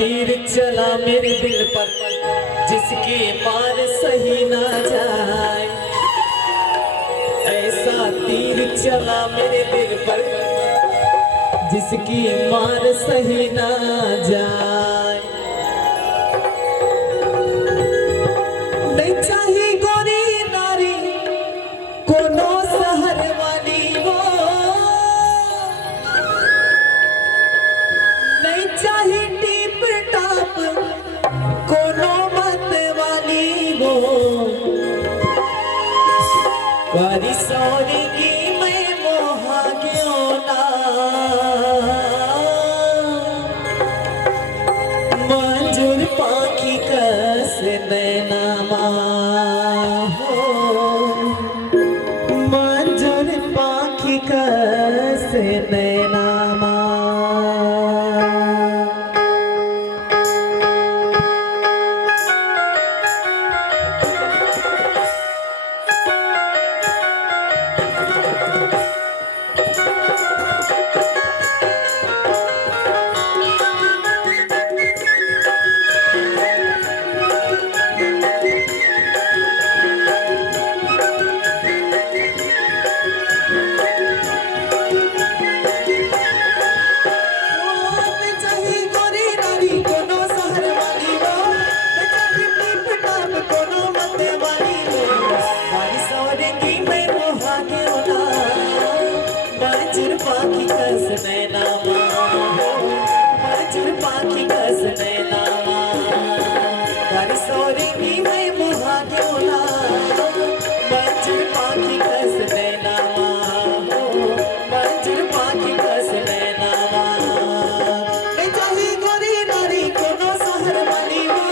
तीर चला मेरे दिल पर जिसकी मार सही ना जाए। ऐसा तीर चला मेरे दिल पर जिसकी मार सही ना जाए। नहीं चाहिए गोरी नारी कोनो शहर वाली वो, नहीं चाहिए टीप टाप कोनो मत वाली वो। कारी सौरी की मैं मोहा क्यों ना मंजूर पाखी कस नैनामा हो, मंजूर पाखी कस नैनामा। पाखी कस नैनामा हो, मंजूर पाखी कस नैनामा। कारी सोरेंगी मैं मोहा क्यों ना मंजूर पाखी कस नैनामा हो, मंजूर पाखी कस नैनामा। नहीं चाहिए गोरी नारी कोनो शहर वाली हो,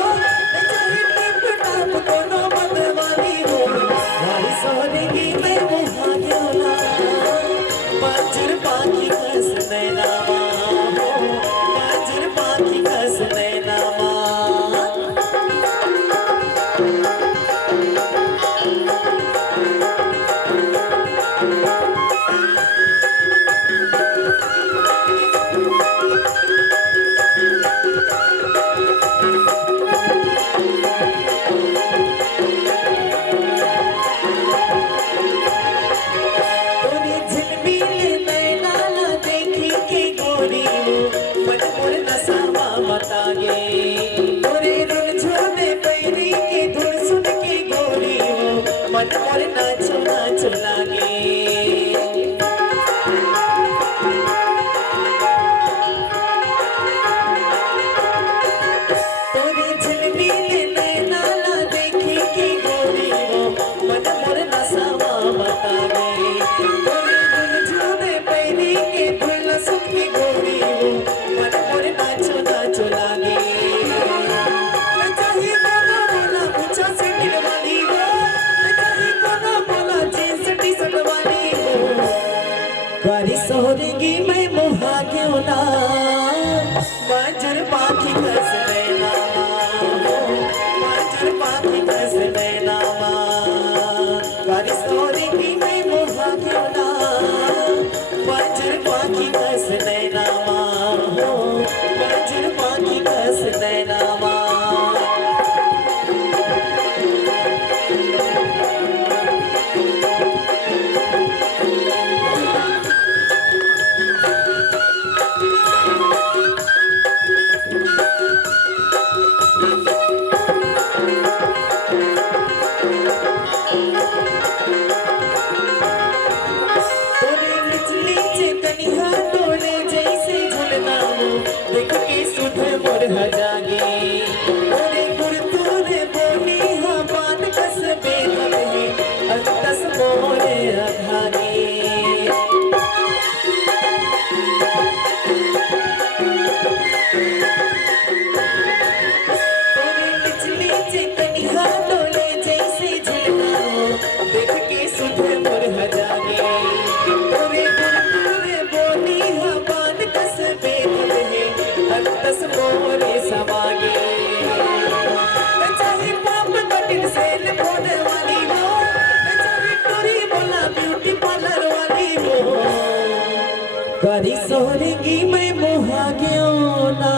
नहीं चाहिए टिप टाप कोनो मत वाली हो। कारी सोरेंगी मैं मोहा क्यों ना मंजूर पाखी कस नैनामा हो, मंजूर पाखी कस नैनामा। मन मोर नाचो नाचो लागे, तोरी झिलमिल नैना ला देखी की गोरी वो मन मोर नसावा बतावे। तोरी झुलझुले पैरी के धुल सुखी गोरी वो मन मोर नाचो नाचो लागे। कारी सोरेंगी मैं मोहा क्यों ना मंजूर पाखी कस नैनामा हो, मंजूर पाखी कस नैनामा। कारी सोरेंगी मैं मोहा क्यों ना मंजूर पाखी कस नैनामा हो, मंजूर पाखी कस नैनामा। देख के सुध मोर हजागे, ओरे गुरतुरे बोली हाँ बात कस बेदल है अंतस मोरे अघागे। ओरे निचली चेतनिया डोले जैसे झुलना देख के सुध मोर हजागे। ओरे गुरतुरे बोली हाँ बात कस बेदल है अंतस मोरे समागे। चाहे पाप कटिन सेल होने वाली हो, चाहे टोरी बोला ब्यूटी पार्लर वाली हो। कारी सोरेंगी मैं मोहा क्यों ना